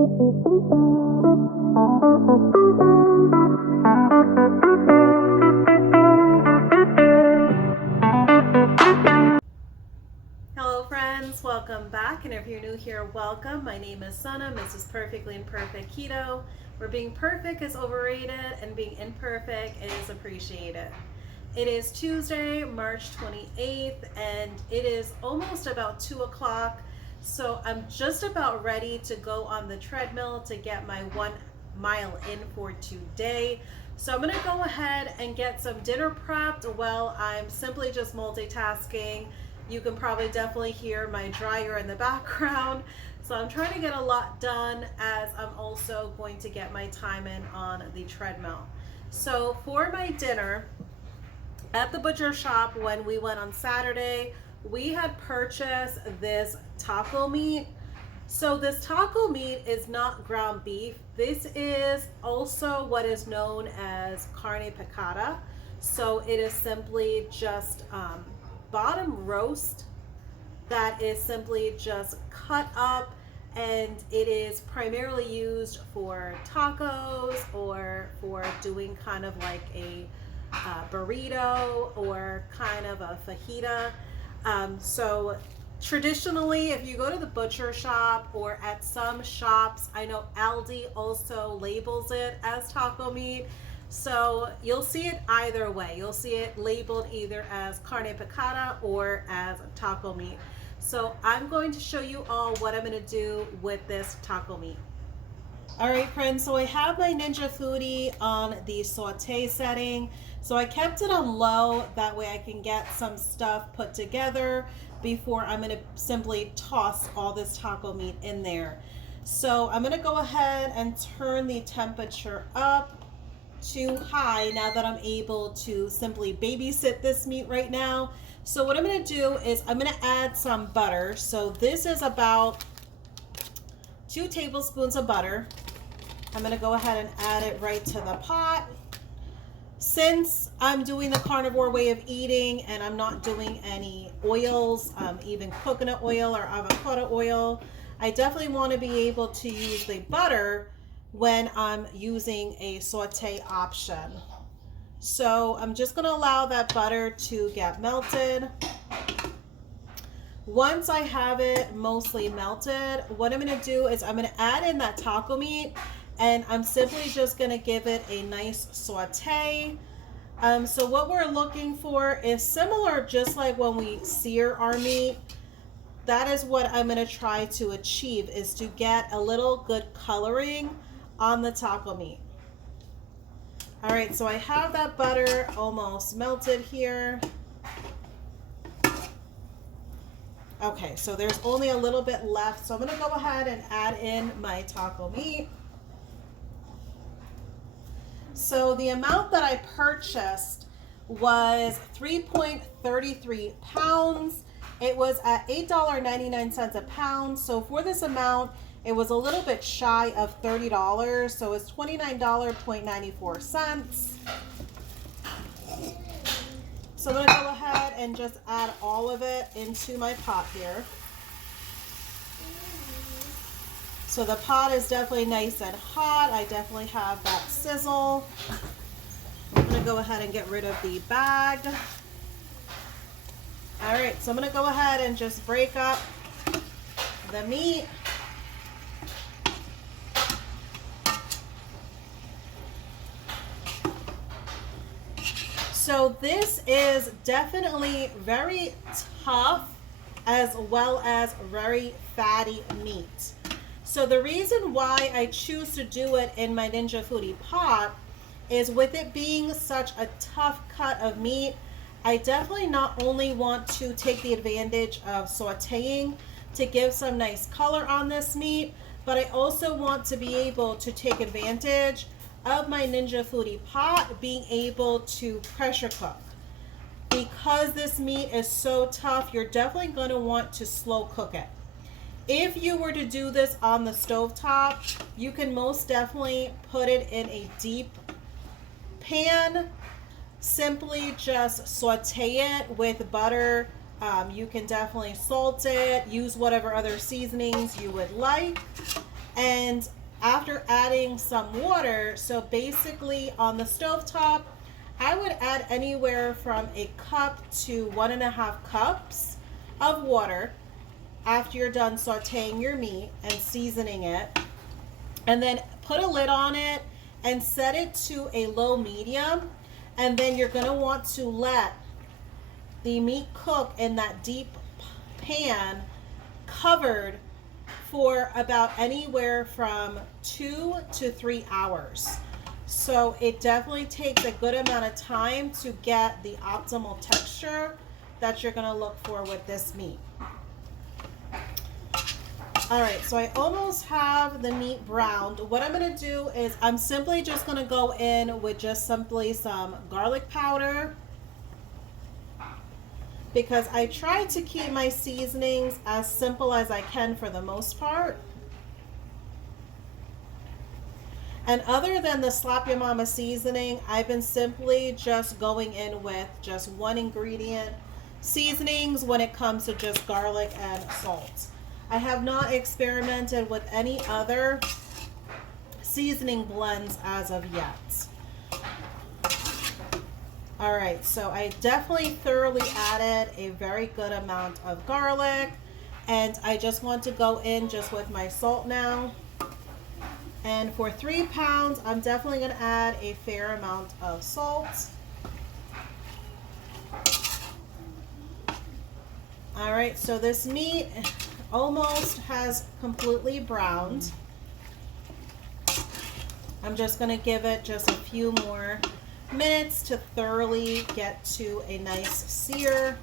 Hello friends, welcome back, and if you're new here, welcome. My name is Sana, mrs.perfectly.imperfect.keto, where being perfect is overrated and being imperfect is appreciated. It is Tuesday, March 28th, and it is almost about 2 o'clock, so I'm just about ready to go on the treadmill to get my 1 mile in for today. So I'm going to go ahead and get some dinner prepped while I'm simply just multitasking. You can probably definitely hear my dryer in the background. So I'm trying to get a lot done as I'm also going to get my time in on the treadmill. So for my dinner at the butcher shop, when we went on Saturday, we had purchased this taco meat. So this taco meat is not ground beef. This is also what is known as carne picada. So it is simply just bottom roast that is simply just cut up, and it is primarily used for tacos or for doing kind of like a burrito or kind of a fajita. So traditionally, if you go to the butcher shop or at some shops, I know Aldi also labels it as taco meat. So you'll see it either way. You'll see it labeled either as carne picada or as taco meat. So I'm going to show you all what I'm going to do with this taco meat. All right, friends, so I have my Ninja Foodi on the saute setting. So I kept it on low, that way I can get some stuff put together before I'm going to simply toss all this taco meat in there. So I'm going to go ahead and turn the temperature up to high now that I'm able to simply babysit this meat right now. So what I'm going to do is I'm going to add some butter. So this is about 2 tablespoons of butter. I'm going to go ahead and add it right to the pot. Since I'm doing the carnivore way of eating and I'm not doing any oils, even coconut oil or avocado oil, I definitely want to be able to use the butter when I'm using a saute option. So I'm just going to allow that butter to get melted. Once I have it mostly melted, what I'm going to do is I'm going to add in that taco meat, and I'm simply just going to give it a nice saute. So what we're looking for is similar, just like when we sear our meat. That is what I'm going to try to achieve, is to get a little good coloring on the taco meat. All right, so I have that butter almost melted here. Okay, so there's only a little bit left, so I'm going to go ahead and add in my taco meat. So the amount that I purchased was 3.33 pounds. It was at $8.99 a pound. So for this amount, it was a little bit shy of $30. So it's $29.94. So I'm going to go ahead and just add all of it into my pot here. So the pot is definitely nice and hot. I definitely have that sizzle. I'm going to go ahead and get rid of the bag. All right, so I'm going to go ahead and just break up the meat. So this is definitely very tough as well as very fatty meat. So the reason why I choose to do it in my Ninja Foodi pot is, with it being such a tough cut of meat, I definitely not only want to take the advantage of sauteing to give some nice color on this meat, but I also want to be able to take advantage of my Ninja Foodi pot being able to pressure cook. Because this meat is so tough, you're definitely going to want to slow cook it. If you were to do this on the stovetop, you can most definitely put it in a deep pan. Simply just saute it with butter. You can definitely salt it, use whatever other seasonings you would like, and And after adding some water, so basically on the stovetop, I would add anywhere from a cup to 1.5 cups of water after you're done sauteing your meat and seasoning it. And then put a lid on it and set it to a low medium. And then you're going to want to let the meat cook in that deep pan covered for about anywhere from 2 to 3 hours. So it definitely takes a good amount of time to get the optimal texture that you're going to look for with this meat. All right, so I almost have the meat browned. What I'm going to do is I'm simply just going to go in with just simply some garlic powder, because I try to keep my seasonings as simple as I can for the most part. And other than the Slap Your Mama seasoning, I've been simply just going in with just one ingredient seasonings when it comes to just garlic and salt. I have not experimented with any other seasoning blends as of yet. All right, so I definitely thoroughly added a very good amount of garlic, and I just want to go in just with my salt now. And for 3 pounds, I'm definitely going to add a fair amount of salt. All right, so this meat almost has completely browned. I'm just going to give it just a few more minutes to thoroughly get to a nice sear.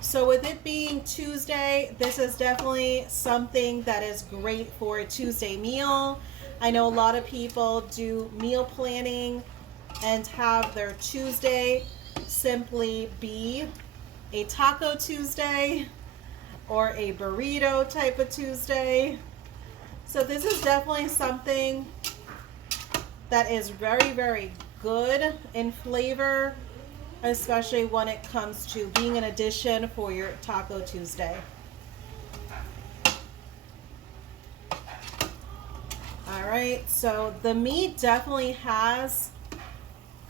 So with it being Tuesday, this is definitely something that is great for a Tuesday meal. I know a lot of people do meal planning and have their Tuesday simply be a Taco Tuesday or a burrito type of Tuesday. So this is definitely something that is very, very good in flavor, especially when it comes to being an addition for your Taco Tuesday. All right, so the meat definitely has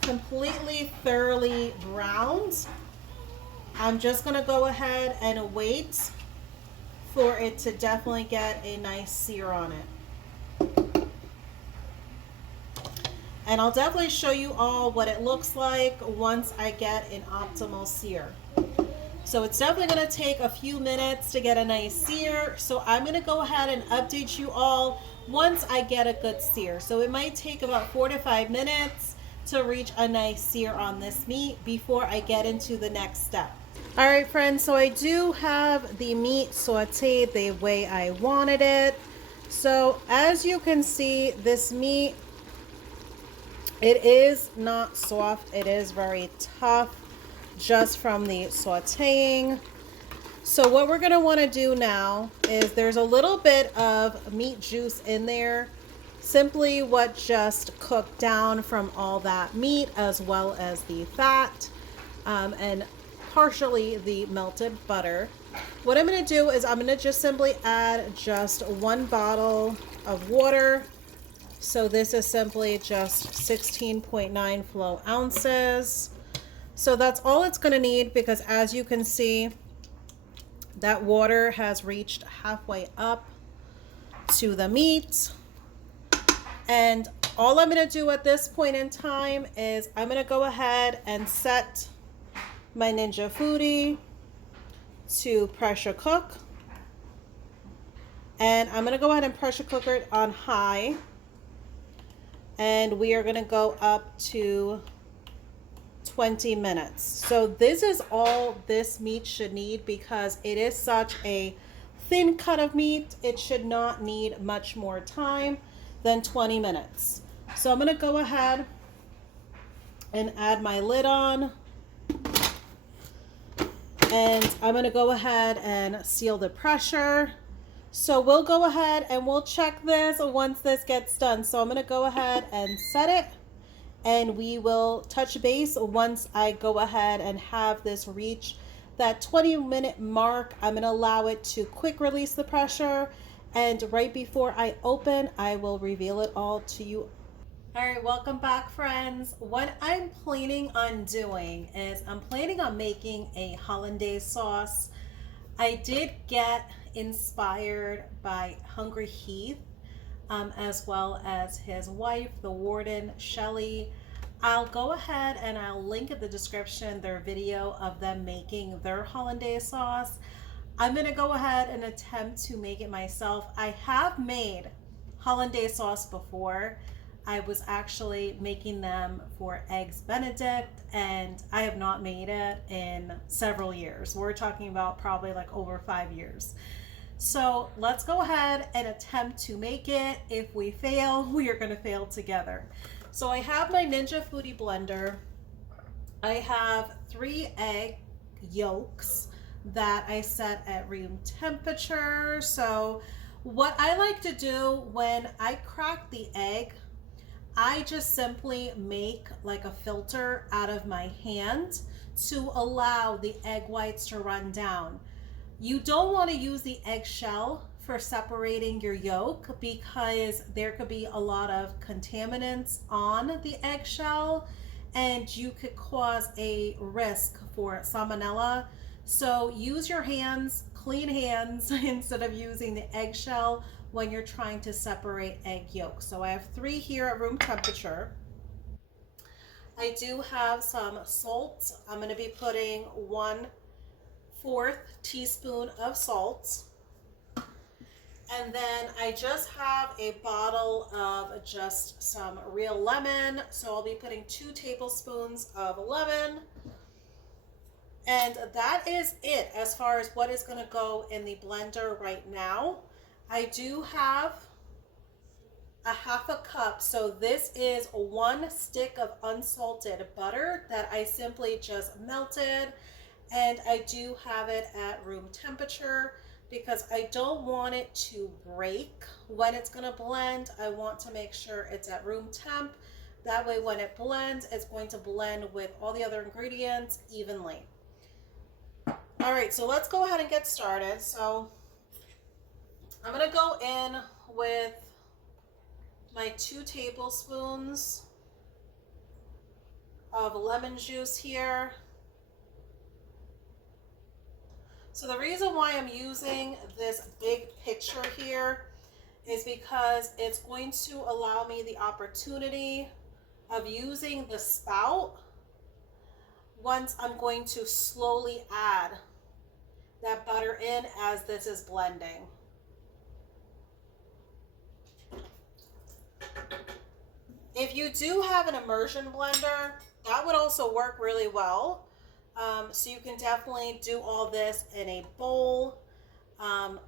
completely thoroughly browned. I'm just gonna go ahead and wait for it to definitely get a nice sear on it. And I'll definitely show you all what it looks like once I get an optimal sear. So it's definitely going to take a few minutes to get a nice sear. So I'm going to go ahead and update you all once I get a good sear. So it might take about 4 to 5 minutes to reach a nice sear on this meat before I get into the next step. All right, friends, so I do have the meat sauteed the way I wanted it. So as you can see, this meat, it is not soft. It is very tough just from the sauteing. So what we're going to want to do now is there's a little bit of meat juice in there. Simply what just cooked down from all that meat, as well as the fat and partially the melted butter. What I'm going to do is I'm going to just simply add just 1 bottle of water. So this is simply just 16.9 flow ounces. So that's all it's going to need, because as you can see, that water has reached halfway up to the meat. And all I'm going to do at this point in time is I'm going to go ahead and set my Ninja Foodi to pressure cook. And I'm going to go ahead and pressure cook it on high. And we are going to go up to 20 minutes. So this is all this meat should need, because it is such a thin cut of meat. It should not need much more time than 20 minutes. So I'm going to go ahead and add my lid on. And I'm going to go ahead and seal the pressure. So we'll go ahead and we'll check this once this gets done. So I'm going to go ahead and set it, and we will touch base once I go ahead and have this reach that 20-minute mark, I'm going to allow it to quick release the pressure. And right before I open, I will reveal it all to you. All right, welcome back, friends. What I'm planning on doing is I'm planning on making a hollandaise sauce. I did get inspired by Hungry Heath, as well as his wife, the warden, Shelly. I'll go ahead and I'll link in the description their video of them making their hollandaise sauce. I'm gonna go ahead and attempt to make it myself. I have made hollandaise sauce before. I was actually making them for Eggs Benedict, and I have not made it in several years. We're talking about probably like over 5 years. So let's go ahead and attempt to make it. If we fail, we are going to fail together. So I have my Ninja Foodie blender. I have 3 egg yolks that I set at room temperature. So what I like to do when I crack the egg, I just simply make like a filter out of my hand to allow the egg whites to run down. You don't want to use the eggshell for separating your yolk because there could be a lot of contaminants on the eggshell and you could cause a risk for salmonella. So use your hands, clean hands, instead of using the eggshell when you're trying to separate egg yolks. So I have 3 here at room temperature. I do have some salt. I'm going to be putting 1/4 teaspoon of salt. And then I just have a bottle of just some real lemon. So I'll be putting 2 tablespoons of lemon. And that is it as far as what is going to go in the blender right now. I do have a 1/2 cup. So this is 1 stick of unsalted butter that I simply just melted. And I do have it at room temperature because I don't want it to break when it's going to blend. I want to make sure it's at room temp. That way when it blends, it's going to blend with all the other ingredients evenly. All right, so let's go ahead and get started. So I'm going to go in with my 2 tablespoons of lemon juice here. So the reason why I'm using this big pitcher here is because it's going to allow me the opportunity of using the spout once I'm going to slowly add that butter in as this is blending. If you do have an immersion blender, that would also work really well. So you can definitely do all this in a bowl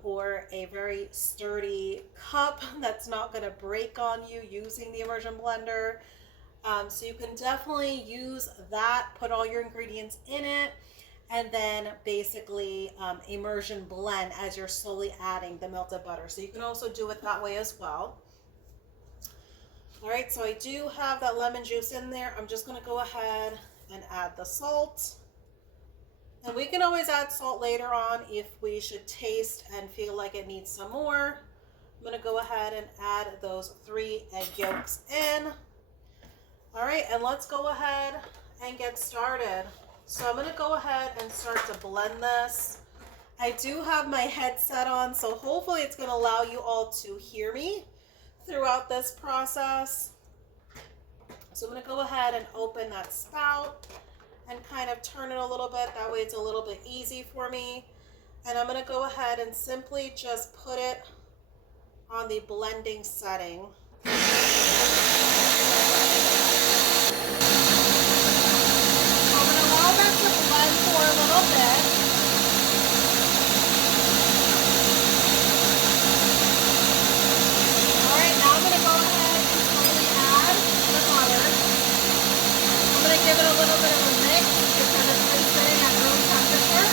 or a very sturdy cup that's not going to break on you using the immersion blender. So you can definitely use that, put all your ingredients in it, and then basically immersion blend as you're slowly adding the melted butter. So you can also do it that way as well. All right, so I do have that lemon juice in there. I'm just going to go ahead and add the salt. And we can always add salt later on if we should taste and feel like it needs some more. I'm going to go ahead and add those 3 egg yolks in. All right, and let's go ahead and get started. So I'm going to go ahead and start to blend this. I do have my headset on, so hopefully it's going to allow you all to hear me throughout this process. So I'm going to go ahead and open that spout and kind of turn it a little bit. That way it's a little bit easy for me. And I'm going to go ahead and simply just put it on the blending setting. So I'm going to allow that to blend for a little bit. All right, now I'm going to go ahead and slowly add the butter. I'm going to give it a little bit of a mix because it's been sitting at room temperature.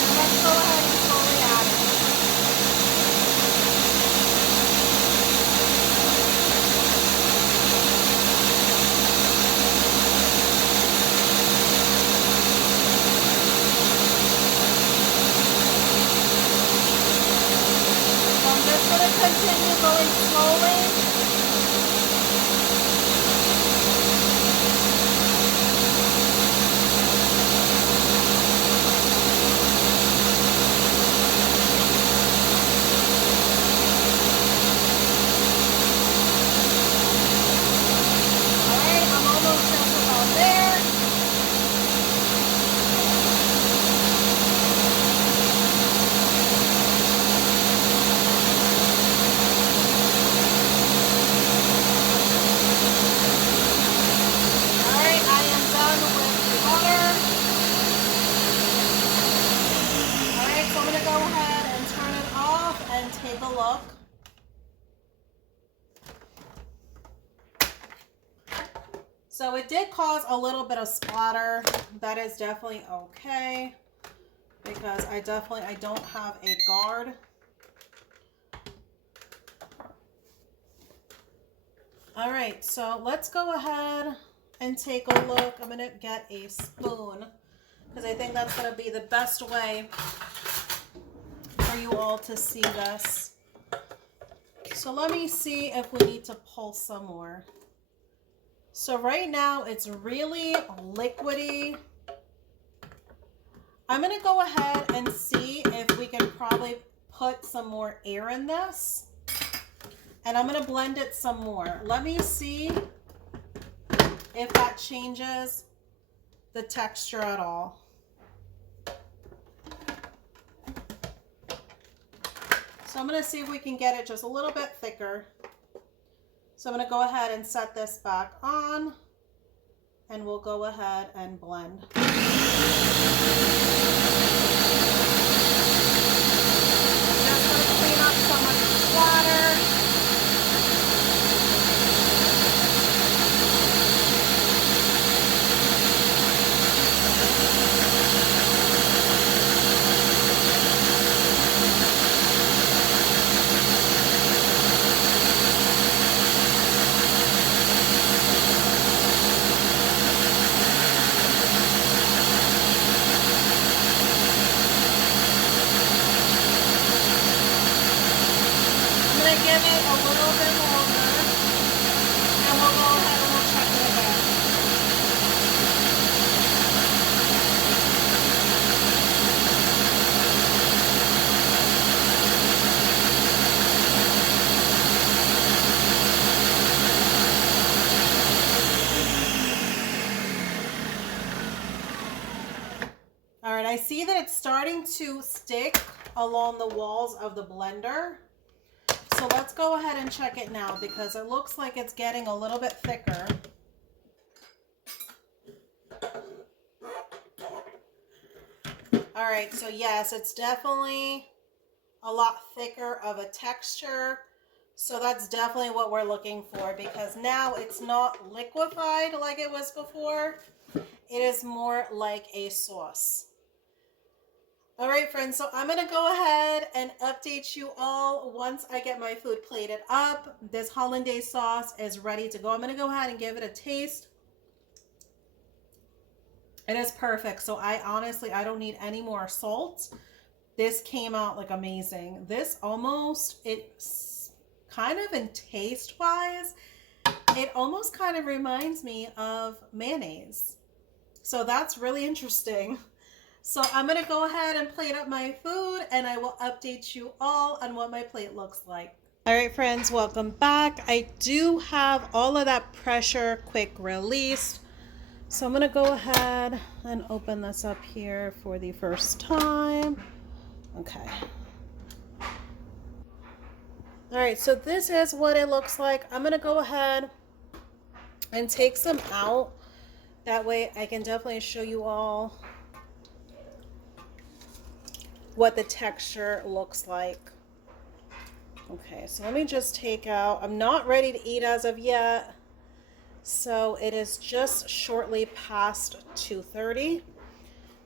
And let's go ahead and slowly add it. continue going slowly. Take a look. So it did cause a little bit of splatter. That is definitely okay because I don't have a guard. All right, so let's go ahead and take a look. I'm gonna get a spoon because I think that's gonna be the best way for you all to see this. So let me see if we need to pull some more. So right now it's really liquidy. I'm gonna go ahead and see if we can probably put some more air in this. And I'm gonna blend it some more. Let me see if that changes the texture at all. So I'm going to see if we can get it just a little bit thicker. So I'm going to go ahead and set this back on and we'll go ahead and blend. Just going to clean up some of the splatter. Give it a little bit longer and we'll go ahead and we'll check it again. All right, I see that it's starting to stick along the walls of the blender. So let's go ahead and check it now because it looks like it's getting a little bit thicker. All right, so yes, it's definitely a lot thicker of a texture. So that's definitely what we're looking for because now it's not liquefied like it was before. It is more like a sauce. All right, friends, so I'm going to go ahead and update you all once I get my food plated up. This hollandaise sauce is ready to go. I'm going to go ahead and give it a taste. It is perfect. So I don't need any more salt. This came out like amazing. This it's kind of in taste wise, it almost kind of reminds me of mayonnaise. So that's really interesting. So I'm going to go ahead and plate up my food and I will update you all on what my plate looks like. All right, friends, welcome back. I do have all of that pressure quick release. So I'm going to go ahead and open this up here for the first time. Okay. All right, so this is what it looks like. I'm going to go ahead and take some out. That way I can definitely show you all what the texture looks like. Okay, so let me just take out. I'm not ready to eat as of yet. So it is just shortly past 2:30.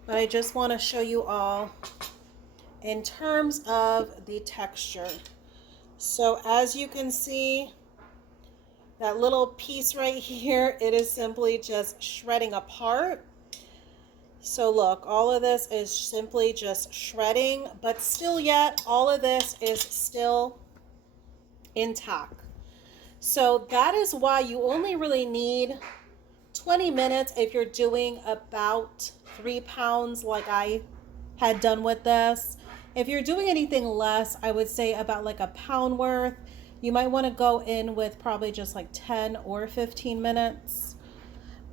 But I just want to show you all in terms of the texture. So as you can see, that little piece right here, it is simply just shredding apart. So look, all of this is simply just shredding, but still yet, all of this is still intact. So that is why you only really need 20 minutes if you're doing about 3 pounds like I had done with this. If you're doing anything less, I would say about like a pound worth. You might want to go in with probably just like 10 or 15 minutes.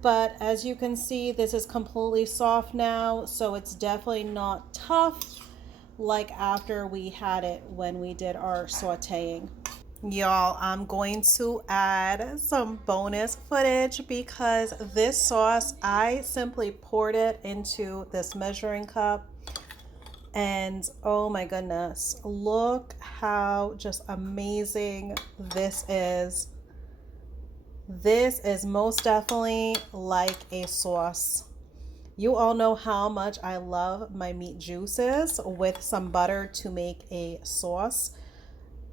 But as you can see, this is completely soft now, so it's definitely not tough like after we had it when we did our sauteing. Y'all, I'm going to add some bonus footage because this sauce, I simply poured it into this measuring cup. And oh my goodness, look how just amazing this is. This is most definitely like a sauce. You all know how much I love my meat juices with some butter to make a sauce.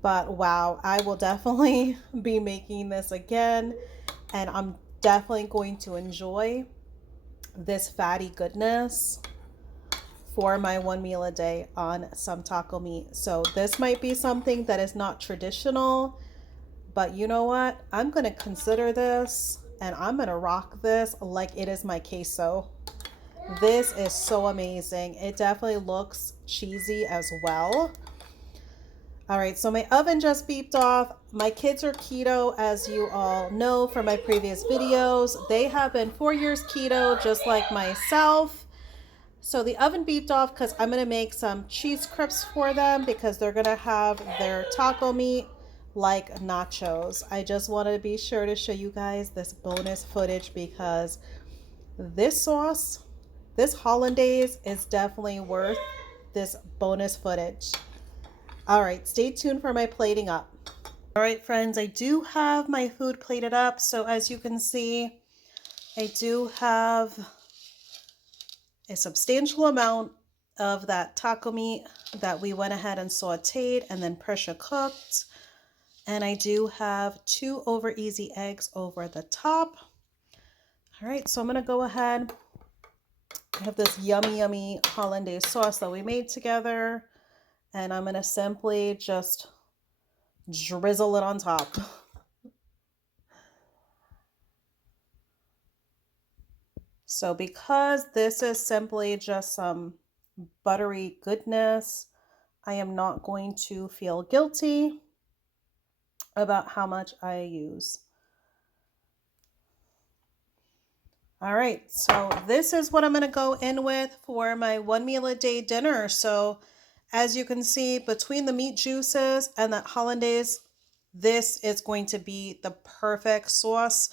But wow, I will definitely be making this again, and I'm definitely going to enjoy this fatty goodness for my one meal a day on some taco meat. So this might be something that is not traditional, but you know what? I'm going to consider this and I'm going to rock this like it is my queso. This is so amazing. It definitely looks cheesy as well. All right, so my oven just beeped off. My kids are keto, as you all know from my previous videos. They have been 4 years keto, just like myself. So the oven beeped off because I'm going to make some cheese crisps for them because they're going to have their taco meat like nachos. I just wanted to be sure to show you guys this bonus footage because this sauce, this hollandaise is definitely worth this bonus footage. All right, stay tuned for my plating up. All right, friends, I do have my food plated up. So as you can see, I do have a substantial amount of that taco meat that we went ahead and sauteed and then pressure cooked. And I do have 2 over easy eggs over the top. All right, so I'm gonna go ahead. I have this yummy, yummy hollandaise sauce that we made together. And I'm gonna simply just drizzle it on top. So because this is simply just some buttery goodness, I am not going to feel guilty about how much I use. All right, so this is what I'm going to go in with for my one meal a day dinner. So as you can see, between the meat juices and that hollandaise, this is going to be the perfect sauce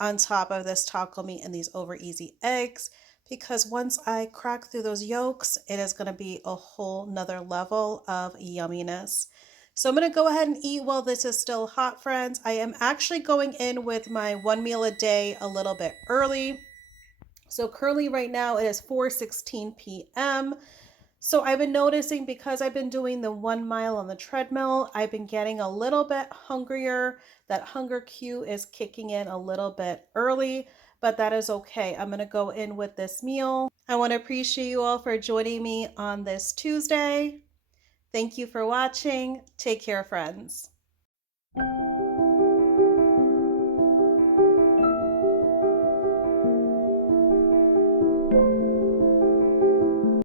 on top of this taco meat and these over easy eggs, because once I crack through those yolks, it is going to be a whole nother level of yumminess. So I'm going to go ahead and eat while this is still hot, friends. I am actually going in with my one meal a day a little bit early. So currently right now it is 4:16 p.m. So I've been noticing because I've been doing the 1 mile on the treadmill, I've been getting a little bit hungrier. That hunger cue is kicking in a little bit early, but that is okay. I'm going to go in with this meal. I want to appreciate you all for joining me on this Tuesday. Thank you for watching. Take care, friends.